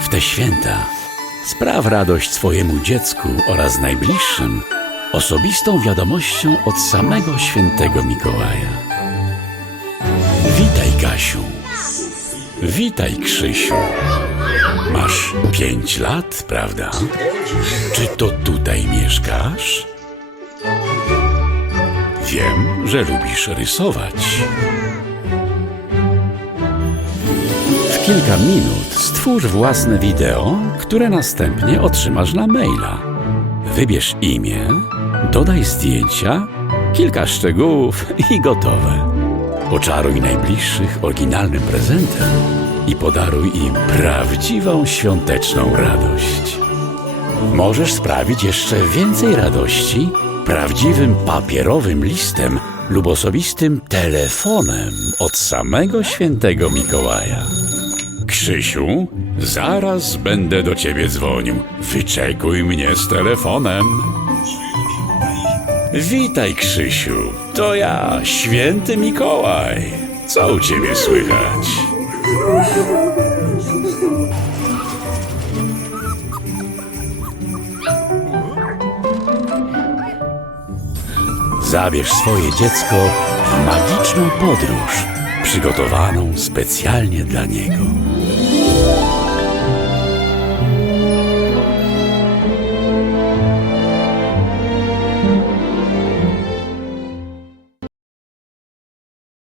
W te święta spraw radość swojemu dziecku oraz najbliższym osobistą wiadomością od samego świętego Mikołaja. Witaj, Kasiu. Witaj, Krzysiu. Masz pięć lat, prawda? Czy to tutaj mieszkasz? Wiem, że lubisz rysować. Kilka minut stwórz własne wideo, które następnie otrzymasz na maila. Wybierz imię, dodaj zdjęcia, kilka szczegółów i gotowe. Oczaruj najbliższych oryginalnym prezentem i podaruj im prawdziwą świąteczną radość. Możesz sprawić jeszcze więcej radości prawdziwym papierowym listem lub osobistym telefonem od samego świętego Mikołaja. Krzysiu, zaraz będę do ciebie dzwonił. Wyczekuj mnie z telefonem. Witaj, Krzysiu. To ja, święty Mikołaj. Co u ciebie słychać? Zabierz swoje dziecko w magiczną podróż, przygotowaną specjalnie dla niego.